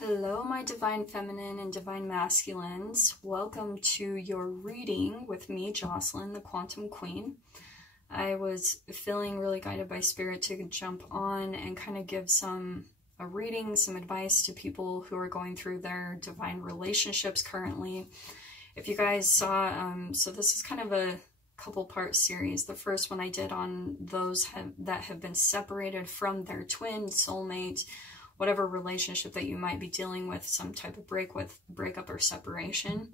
Hello, my divine feminine and divine masculines. Welcome to your reading with me, Jocelyn, the Quantum Queen. I was feeling really guided by Spirit to jump on and kind of give a reading, some advice to people who are going through their divine relationships currently. If you guys saw, so this is kind of a couple-part series. The first one I did on those that have been separated from their twin, soulmate, whatever relationship that you might be dealing with, some type of breakup or separation.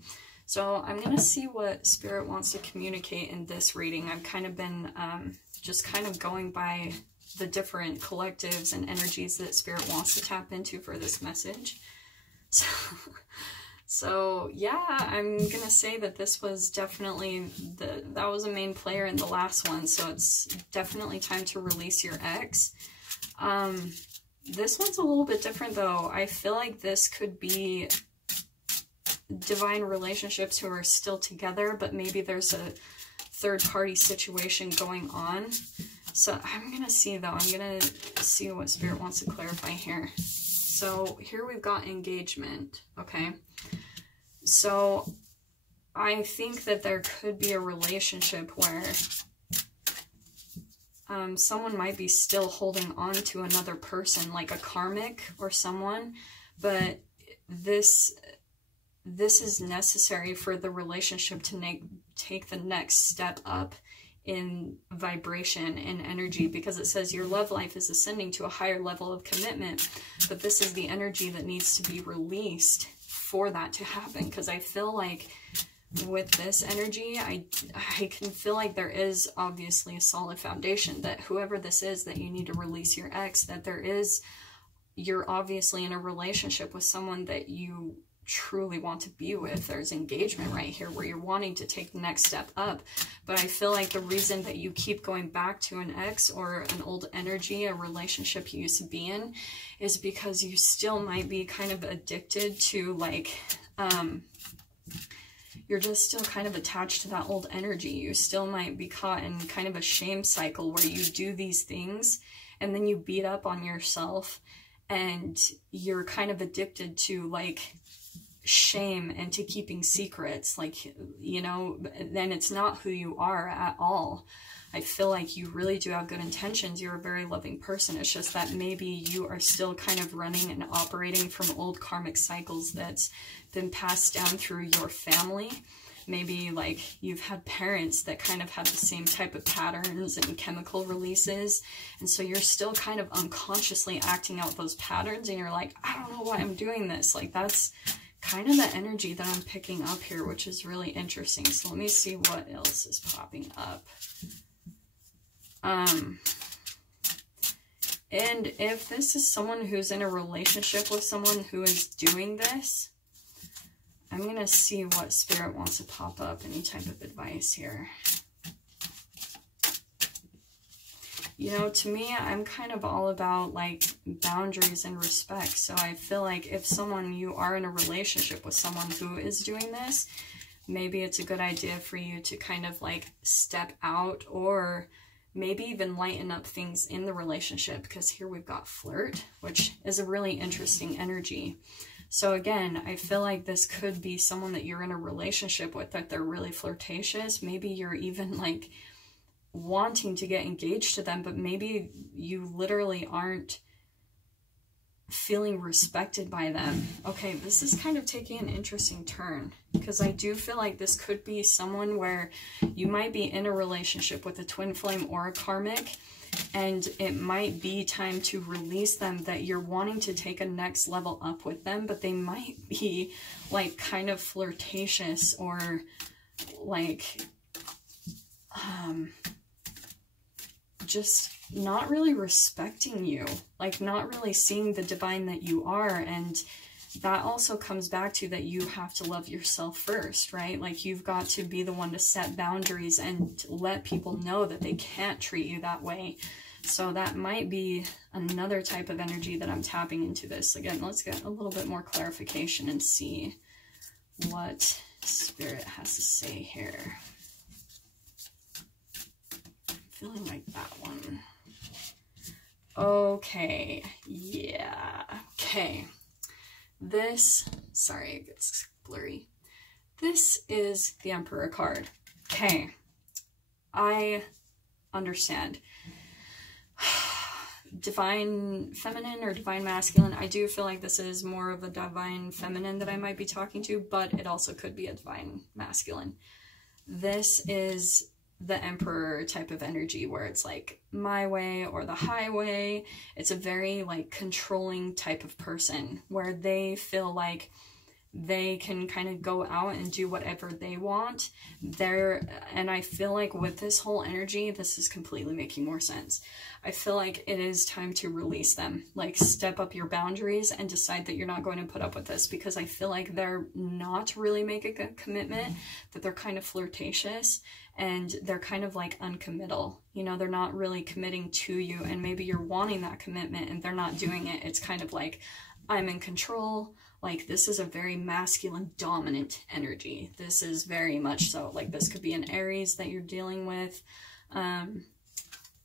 So I'm going to see what Spirit wants to communicate in this reading. I've kind of been just kind of going by the different collectives and energies that Spirit wants to tap into for this message. So yeah, I'm going to say that this was definitely, that was a main player in the last one. So it's definitely time to release your ex. This one's a little bit different though. I feel like this could be divine relationships who are still together, but maybe there's a third party situation going on. So I'm going to see though, I'm going to see what Spirit wants to clarify here. So here we've got engagement, okay? So I think that there could be a relationship where someone might be still holding on to another person, like a karmic or someone, but this is necessary for the relationship to take the next step up in vibration and energy, because it says your love life is ascending to a higher level of commitment, but this is the energy that needs to be released for that to happen. Because I feel like with this energy, I can feel like there is obviously a solid foundation, that whoever this is that you need to release your ex, that you're obviously in a relationship with someone that you truly want to be with. There's engagement right here where you're wanting to take the next step up. But I feel like the reason that you keep going back to an ex or an old energy, a relationship you used to be in, is because you still might be kind of addicted to, like, you're just still kind of attached to that old energy. You still might be caught in kind of a shame cycle where you do these things and then you beat up on yourself and you're kind of addicted to, like, shame and to keeping secrets, like, you know, then it's not who you are at all. I feel like you really do have good intentions. You're a very loving person. It's just that maybe you are still kind of running and operating from old karmic cycles that's been passed down through your family. Maybe like you've had parents that kind of had the same type of patterns and chemical releases. And so you're still kind of unconsciously acting out those patterns. And you're like, I don't know why I'm doing this. Like, that's kind of the energy that I'm picking up here, which is really interesting. So let me see what else is popping up. And if this is someone who's in a relationship with someone who is doing this, I'm going to see what Spirit wants to pop up, any type of advice here. You know, to me, I'm kind of all about, like, boundaries and respect. So I feel like if you are in a relationship with someone who is doing this, maybe it's a good idea for you to kind of, like, step out, or maybe even lighten up things in the relationship, because here we've got flirt, which is a really interesting energy. So again, I feel like this could be someone that you're in a relationship with, that they're really flirtatious. Maybe you're even, like, wanting to get engaged to them, but maybe you literally aren't feeling respected by them. Okay, this is kind of taking an interesting turn, because I do feel like this could be someone where you might be in a relationship with a twin flame or a karmic, and it might be time to release them, that you're wanting to take a next level up with them, but they might be, like, kind of flirtatious, or like just not really respecting you, like not really seeing the divine that you are. And that also comes back to that you have to love yourself first, right? Like, you've got to be the one to set boundaries and let people know that they can't treat you that way. So that might be another type of energy that I'm tapping into this. Again, let's get a little bit more clarification and see what Spirit has to say here. Feeling like that one. Okay, yeah, okay. this, sorry, it gets blurry. This is the Emperor card. Okay, I understand. Divine feminine or divine masculine, I do feel like this is more of a divine feminine that I might be talking to, but it also could be a divine masculine. This is the Emperor type of energy where it's like my way or the highway. It's a very like controlling type of person where they feel like they can kind of go out and do whatever they want. And I feel like with this whole energy, this is completely making more sense. I feel like it is time to release them, like step up your boundaries and decide that you're not going to put up with this, because I feel like they're not really making a commitment, that they're kind of flirtatious and they're kind of like uncommittal. You know, they're not really committing to you, and maybe you're wanting that commitment and they're not doing it. It's kind of like, I'm in control. Like, this is a very masculine, dominant energy. This is very much so. Like, this could be an Aries that you're dealing with.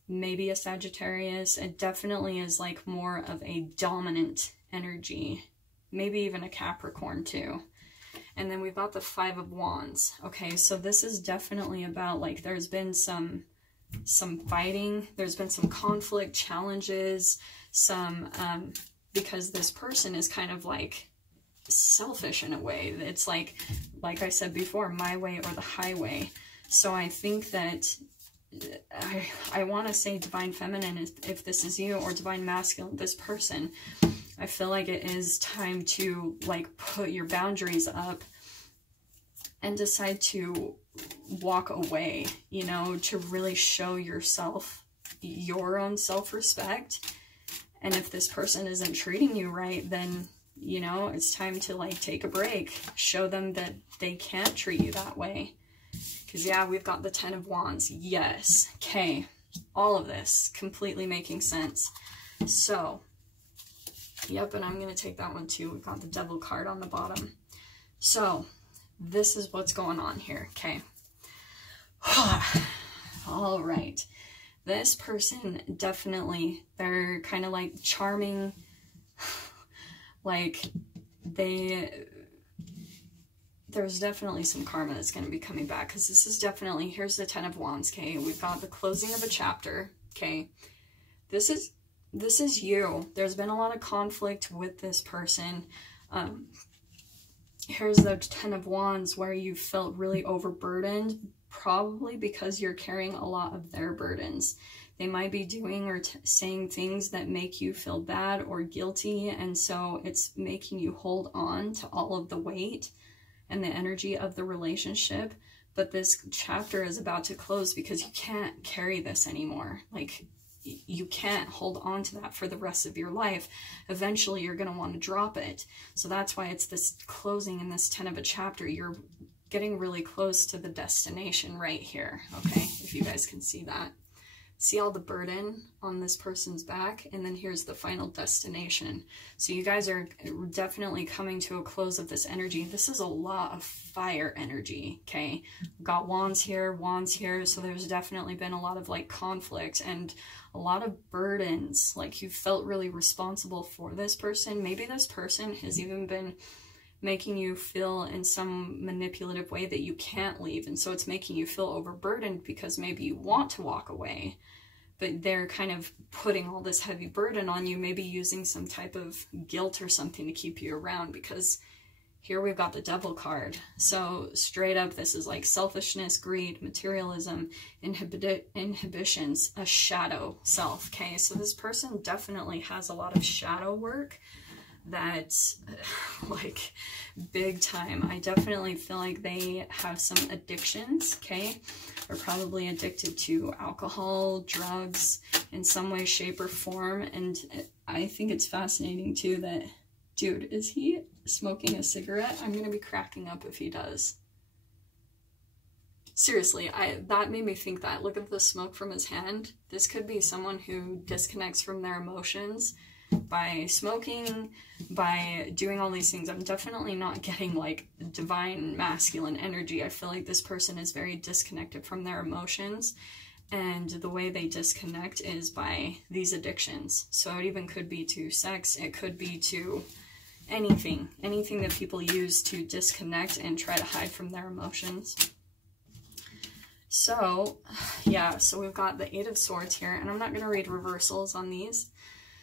Maybe a Sagittarius. It definitely is, like, more of a dominant energy. Maybe even a Capricorn, too. And then we've got the Five of Wands. Okay, so this is definitely about, like, there's been some fighting. There's been some conflict, challenges, because this person is kind of, like, selfish in a way. It's like I said before, my way or the highway. So I think that I want to say divine feminine if this is you, or divine masculine, this person. I feel like it is time to like put your boundaries up and decide to walk away, you know, to really show yourself your own self-respect. And if this person isn't treating you right, then you know, it's time to like take a break, show them that they can't treat you that way. Because yeah, we've got the Ten of Wands. Yes. Okay. All of this completely making sense. So, yep, and I'm going to take that one too. We've got the Devil card on the bottom. So, this is what's going on here. Okay. All right. This person definitely, they're kind of like charming. Like, there's definitely some karma that's going to be coming back, because this is definitely, here's the Ten of Wands, okay? We've got the closing of a chapter, okay? This is you. There's been a lot of conflict with this person. Here's the Ten of Wands, where you felt really overburdened, probably because you're carrying a lot of their burdens. They might be doing or saying things that make you feel bad or guilty, and so it's making you hold on to all of the weight and the energy of the relationship. But this chapter is about to close because you can't carry this anymore. Like, you can't hold on to that for the rest of your life. Eventually, you're going to want to drop it. So that's why it's this closing in this 10 of a chapter. You're getting really close to the destination right here, okay? If you guys can see that. See all the burden on this person's back, and then here's the final destination. So you guys are definitely coming to a close of this energy. This is a lot of fire energy, okay? We've got wands here, so there's definitely been a lot of like conflict and a lot of burdens. Like, you felt really responsible for this person. Maybe this person has even been making you feel in some manipulative way that you can't leave, and so it's making you feel overburdened because maybe you want to walk away, but they're kind of putting all this heavy burden on you, maybe using some type of guilt or something to keep you around, because here we've got the Devil card. So straight up, this is like selfishness, greed, materialism, inhibitions, a shadow self, okay? So this person definitely has a lot of shadow work that's like big time. I definitely feel like they have some addictions, okay? They're probably addicted to alcohol, drugs in some way, shape, or form. And I think it's fascinating too that, dude, is he smoking a cigarette? I'm gonna be cracking up if he does. Seriously, that made me think that. Look at the smoke from his hand. This could be someone who disconnects from their emotions by smoking, by doing all these things. I'm definitely not getting like divine masculine energy. I feel like this person is very disconnected from their emotions, and the way they disconnect is by these addictions. So it even could be to sex, it could be to anything that people use to disconnect and try to hide from their emotions. So, yeah, so we've got the Eight of Swords here, and I'm not going to read reversals on these.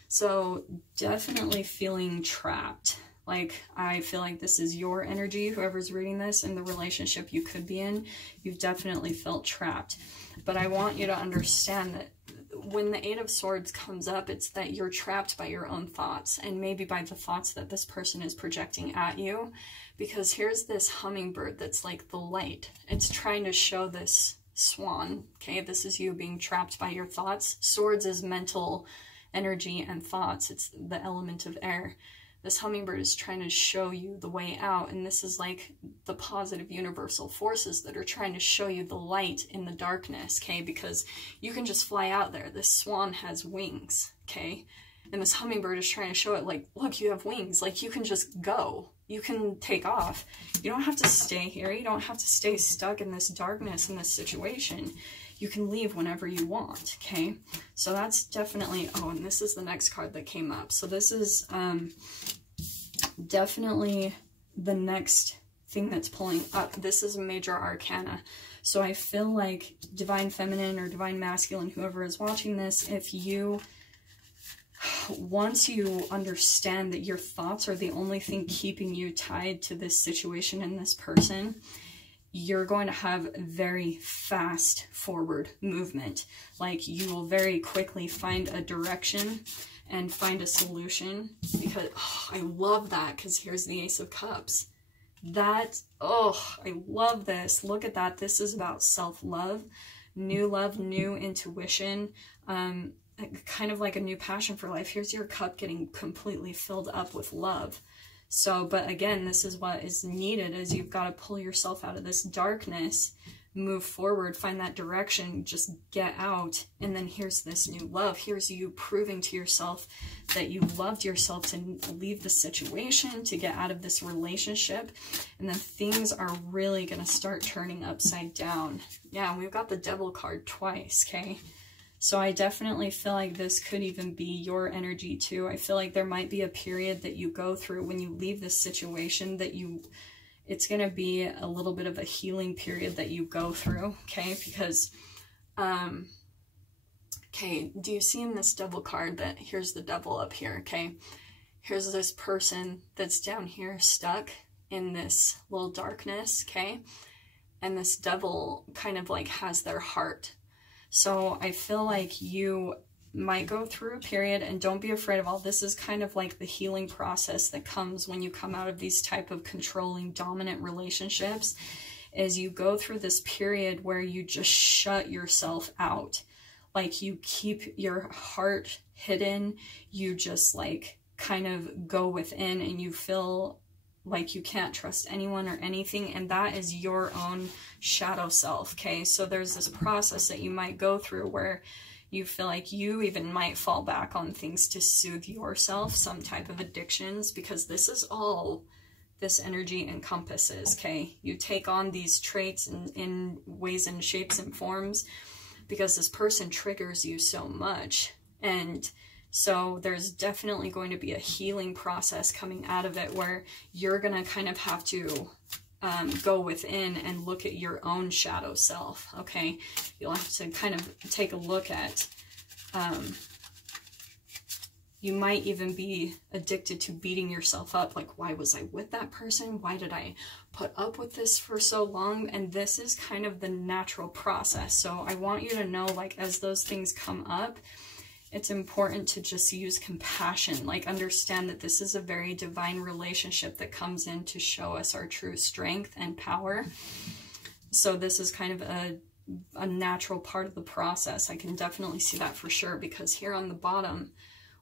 So, definitely feeling trapped. Like, I feel like this is your energy, whoever's reading this, in the relationship you could be in. You've definitely felt trapped. But I want you to understand that when the Eight of Swords comes up, it's that you're trapped by your own thoughts, and maybe by the thoughts that this person is projecting at you. Because here's this hummingbird that's like the light. It's trying to show this swan, okay? This is you being trapped by your thoughts. Swords is mental energy and thoughts. It's the element of air. This hummingbird is trying to show you the way out, and this is like the positive universal forces that are trying to show you the light in the darkness, okay? Because you can just fly out there. This swan has wings, okay? And this hummingbird is trying to show it, like, look, you have wings. Like, you can just go. You can take off. You don't have to stay here. You don't have to stay stuck in this darkness, in this situation. You can leave whenever you want, okay? So that's definitely, oh, and this is the next card that came up. So this is definitely the next thing that's pulling up. This is a major arcana. So I feel like divine feminine or divine masculine, whoever is watching this, if you, once you understand that your thoughts are the only thing keeping you tied to this situation and this person, you're going to have very fast forward movement. Like, you will very quickly find a direction and find a solution, because I love that, because here's the Ace of Cups. That, I love this. Look at that. This is about self-love, new intuition, kind of like a new passion for life. Here's your cup getting completely filled up with love. So, but again, this is what is needed, is you've got to pull yourself out of this darkness, move forward, find that direction, just get out. And then here's this new love. Here's you proving to yourself that you loved yourself to leave the situation, to get out of this relationship. And then things are really going to start turning upside down. Yeah, we've got the Devil card twice, okay? So I definitely feel like this could even be your energy too. I feel like there might be a period that you go through when you leave this situation that it's going to be a little bit of a healing period that you go through, okay? Because, okay, do you see in this Devil card that here's the Devil up here, okay? Here's this person that's down here stuck in this little darkness, okay? And this Devil kind of like has their heart. So I feel like you might go through a period, and don't be afraid of all this. Is kind of like the healing process that comes when you come out of these type of controlling, dominant relationships, is you go through this period where you just shut yourself out. Like, you keep your heart hidden, you just like kind of go within, and you feel like you can't trust anyone or anything, and that is your own shadow self, okay? So there's this process that you might go through where you feel like you even might fall back on things to soothe yourself, some type of addictions, because this is all this energy encompasses, okay? You take on these traits in ways and shapes and forms because this person triggers you so much. And so there's definitely going to be a healing process coming out of it where you're going to kind of have to go within and look at your own shadow self, okay? You'll have to kind of take a look at, you might even be addicted to beating yourself up, like, why was I with that person? Why did I put up with this for so long? And this is kind of the natural process. So I want you to know, like, as those things come up, it's important to just use compassion, like understand that this is a very divine relationship that comes in to show us our true strength and power. So this is kind of a natural part of the process. I can definitely see that for sure, because here on the bottom,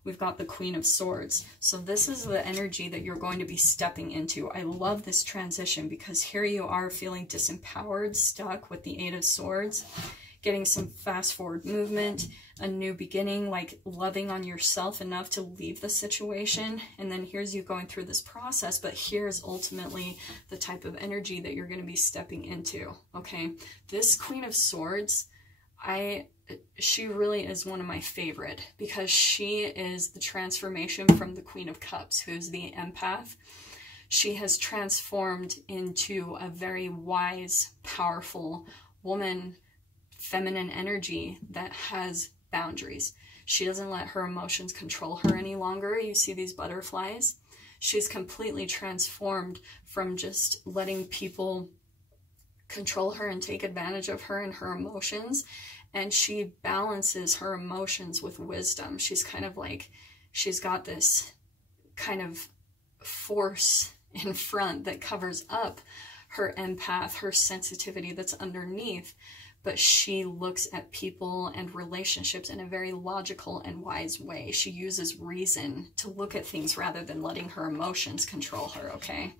we've got the Queen of Swords. So this is the energy that you're going to be stepping into. I love this transition because here you are feeling disempowered, stuck with the Eight of Swords, getting some fast forward movement, a new beginning, like loving on yourself enough to leave the situation. And then here's you going through this process, but here's ultimately the type of energy that you're going to be stepping into, okay? This Queen of Swords, she really is one of my favorite, because she is the transformation from the Queen of Cups, who's the empath. She has transformed into a very wise, powerful woman, feminine energy that has boundaries. She doesn't let her emotions control her any longer. You see these butterflies? She's completely transformed from just letting people control her and take advantage of her and her emotions. And she balances her emotions with wisdom. She's kind of like, she's got this kind of force in front that covers up her empath, her sensitivity that's underneath. But she looks at people and relationships in a very logical and wise way. She uses reason to look at things rather than letting her emotions control her, okay?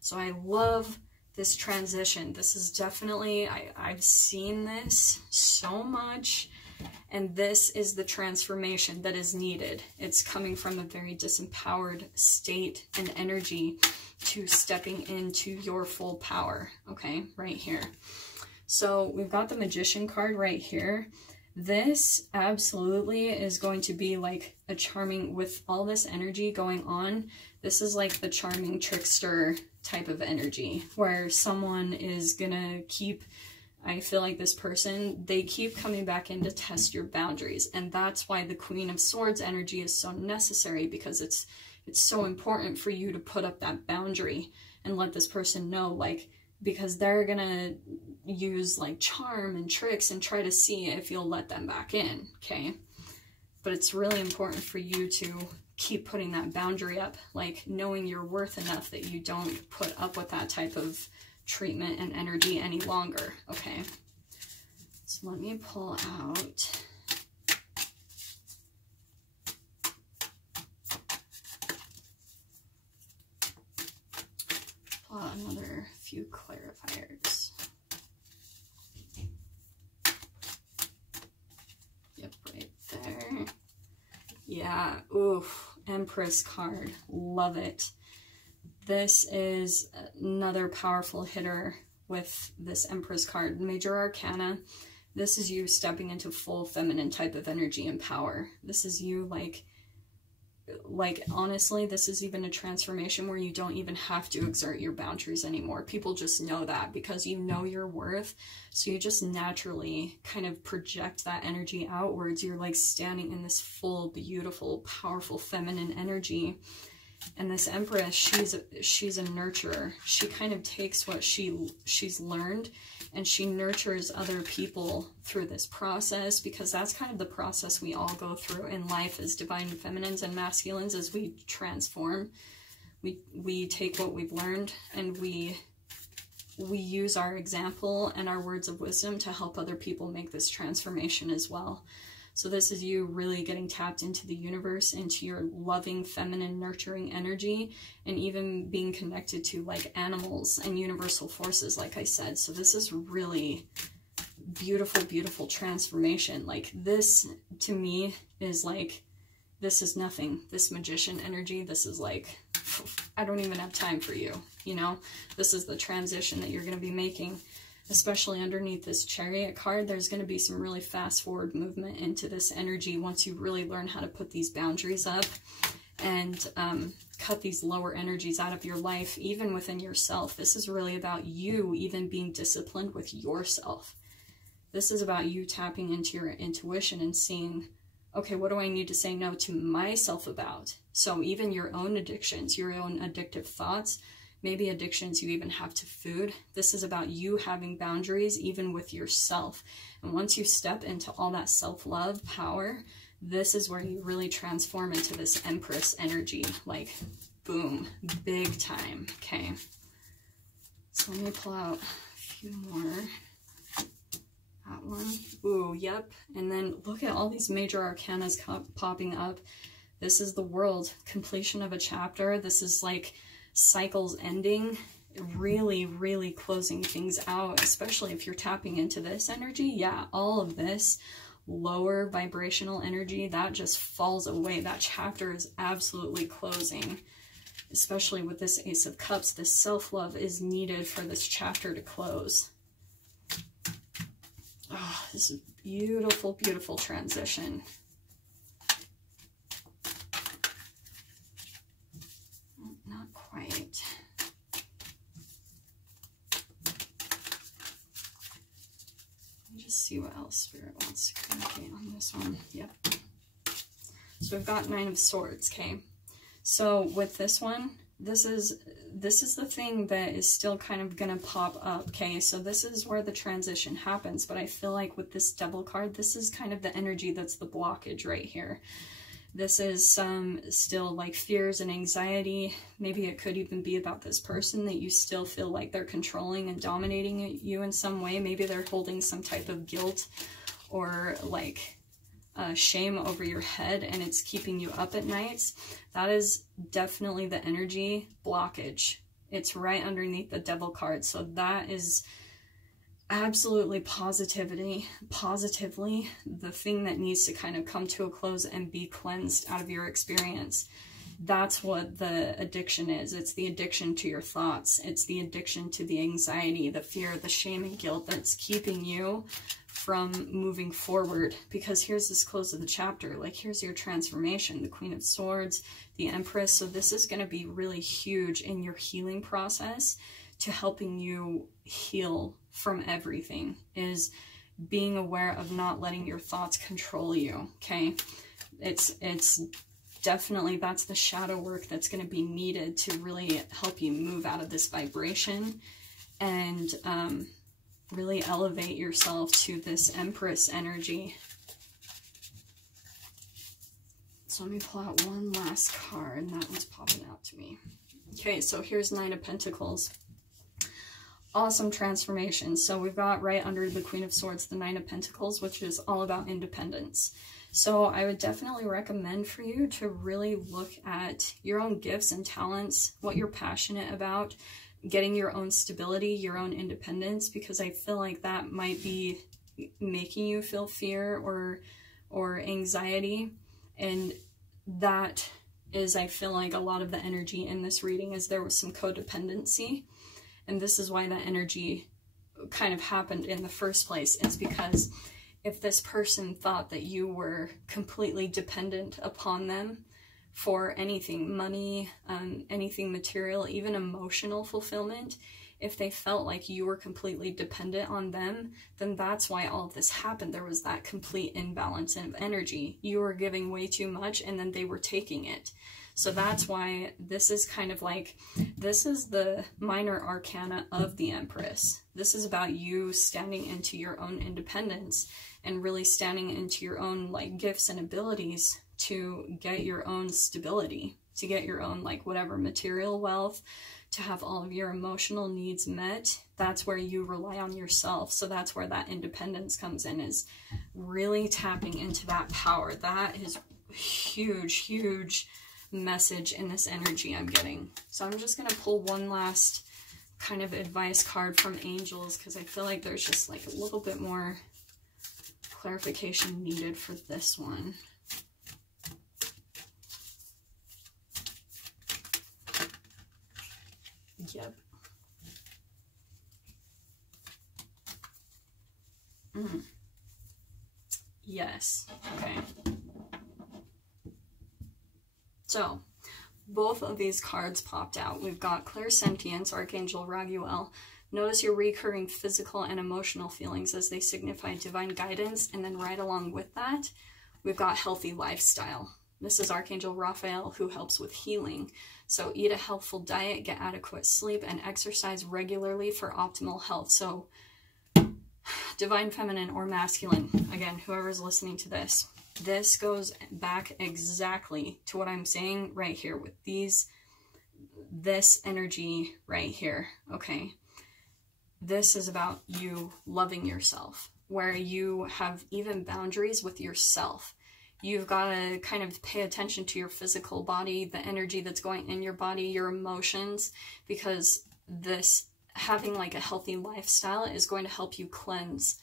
So I love this transition. This is definitely, I've seen this so much, and this is the transformation that is needed. It's coming from a very disempowered state and energy to stepping into your full power, okay, right here. So we've got the Magician card right here. This absolutely is going to be like a charming, with all this energy going on, this is like the charming trickster type of energy, where someone is gonna keep, I feel like this person, they keep coming back in to test your boundaries. And that's why the Queen of Swords energy is so necessary, because it's so important for you to put up that boundary and let this person know, like, because they're gonna use like charm and tricks and try to see if you'll let them back in, okay? But it's really important for you to keep putting that boundary up, like knowing you're worth enough that you don't put up with that type of treatment and energy any longer, okay? So let me pull out another few clarifiers. Yep, right there. Yeah, oof, Empress card, love it. This is another powerful hitter with this Empress card. Major Arcana, this is you stepping into full feminine type of energy and power. This is you like honestly, this is even a transformation where you don't even have to exert your boundaries anymore. People just know that because you know your worth. So you just naturally kind of project that energy outwards. You're like standing in this full, beautiful, powerful feminine energy. And this Empress, she's a nurturer. She kind of takes what she's learned and she nurtures other people through this process, because that's kind of the process we all go through in life as divine feminines and masculines. As we transform, we take what we've learned and we use our example and our words of wisdom to help other people make this transformation as well. So this is you really getting tapped into the universe, into your loving, feminine, nurturing energy, and even being connected to like animals and universal forces, like I said. So this is really beautiful, beautiful transformation. Like this, to me, is like, this is nothing. This Magician energy, this is like, I don't even have time for you, you know? This is the transition that you're going to be making. Especially underneath this Chariot card, there's going to be some really fast forward movement into this energy once you really learn how to put these boundaries up and cut these lower energies out of your life, even within yourself. This is really about you even being disciplined with yourself. This is about you tapping into your intuition and seeing, okay, what do I need to say no to myself about? So even your own addictions, your own addictive thoughts, maybe addictions you even have to food. This is about you having boundaries even with yourself. And once you step into all that self-love power, this is where you really transform into this Empress energy. Like, boom, big time. Okay. So let me pull out a few more. That one. Ooh, yep. And then look at all these major arcanas popping up. This is the World, completion of a chapter. This is like cycles ending, really, really closing things out, especially if you're tapping into this energy. Yeah, all of this lower vibrational energy, that just falls away. That chapter is absolutely closing, especially with this Ace of Cups. This self-love is needed for this chapter to close. Oh, this beautiful, beautiful transition. Not quite. Let me just see what else Spirit wants to communicate on this one. Yep. So we've got Nine of Swords, okay? So with this one, this is the thing that is still kind of gonna pop up, okay? So this is where the transition happens, but I feel like with this Devil card, this is kind of the energy that's the blockage right here. This is still like fears and anxiety. Maybe it could even be about this person that you still feel like they're controlling and dominating you in some way. Maybe they're holding some type of guilt or like shame over your head, and it's keeping you up at nights. That is definitely the energy blockage. It's right underneath the Devil card. So that is absolutely positively the thing that needs to kind of come to a close and be cleansed out of your experience. That's what the addiction is. It's the addiction to your thoughts. It's the addiction to the anxiety, the fear, the shame and guilt that's keeping you from moving forward. Because here's this close of the chapter. Like, here's your transformation, the Queen of Swords, the Empress. So this is going to be really huge in your healing process to helping you heal from everything, is being aware of not letting your thoughts control you, okay? It's definitely, that's the shadow work that's going to be needed to really help you move out of this vibration and really elevate yourself to this Empress energy. So let me pull out one last card, and that one's popping out to me. Okay, so here's Nine of Pentacles. Awesome transformation. So we've got right under the Queen of Swords, the Nine of Pentacles, which is all about independence. So I would definitely recommend for you to really look at your own gifts and talents, what you're passionate about, getting your own stability, your own independence, because I feel like that might be making you feel fear or anxiety. And that is, I feel like, a lot of the energy in this reading is there was some codependency. And this is why that energy kind of happened in the first place. It's because if this person thought that you were completely dependent upon them for anything, money, anything material, even emotional fulfillment, if they felt like you were completely dependent on them, then that's why all of this happened. There was that complete imbalance of energy. You were giving way too much, and then they were taking it. So that's why this is kind of like, this is the minor arcana of the Empress. This is about you standing into your own independence and really standing into your own like gifts and abilities to get your own stability, to get your own like whatever material wealth, to have all of your emotional needs met. That's where you rely on yourself. So that's where that independence comes in, is really tapping into that power. That is huge, huge message in this energy I'm getting. So I'm just going to pull one last kind of advice card from angels, because I feel like there's just like a little bit more clarification needed for this one. Yep. Yes. Okay. So, both of these cards popped out. We've got Clairsentience, Archangel Raguel. Notice your recurring physical and emotional feelings as they signify divine guidance. And then right along with that, we've got Healthy Lifestyle. This is Archangel Raphael, who helps with healing. So eat a healthful diet, get adequate sleep, and exercise regularly for optimal health. So divine feminine or masculine, again, whoever's listening to this, this goes back exactly to what I'm saying right here with this energy right here, okay? This is about you loving yourself, where you have even boundaries with yourself. You've got to kind of pay attention to your physical body, the energy that's going in your body, your emotions, because this having like a healthy lifestyle is going to help you cleanse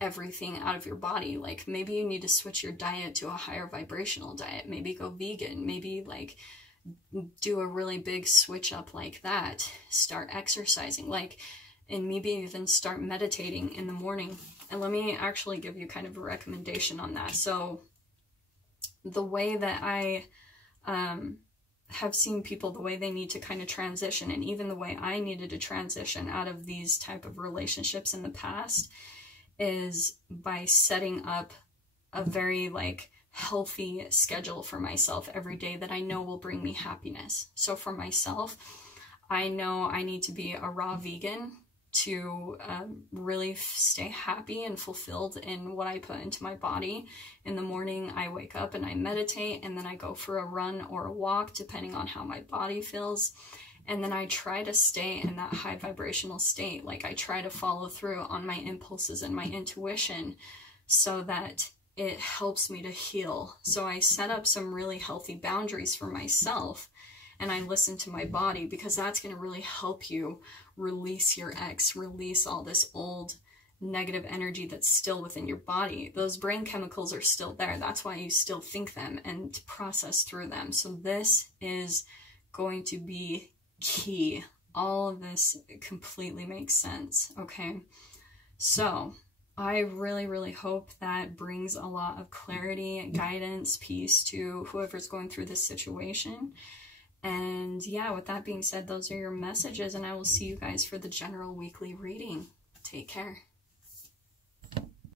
everything out of your body. Like maybe you need to switch your diet to a higher vibrational diet, maybe go vegan, maybe like do a really big switch up like that, start exercising. Like and maybe even start meditating in the morning. And let me actually give you kind of a recommendation on that. So the way that I have seen people, the way they need to kind of transition, and even the way I needed to transition out of these type of relationships in the past, is by setting up a very like healthy schedule for myself every day that I know will bring me happiness. So for myself, I know I need to be a raw vegan to really stay happy and fulfilled in what I put into my body. In the morning, I wake up and I meditate, and then I go for a run or a walk, depending on how my body feels. And then I try to stay in that high vibrational state. Like I try to follow through on my impulses and my intuition so that it helps me to heal. So I set up some really healthy boundaries for myself, and I listen to my body, because that's going to really help you release your ex, release all this old negative energy that's still within your body. Those brain chemicals are still there. That's why you still think them and process through them. So this is going to be key. All of this completely makes sense, okay? So I really, really hope that brings a lot of clarity, guidance, peace to whoever's going through this situation. And yeah, with that being said, those are your messages, and I will see you guys for the general weekly reading. Take care.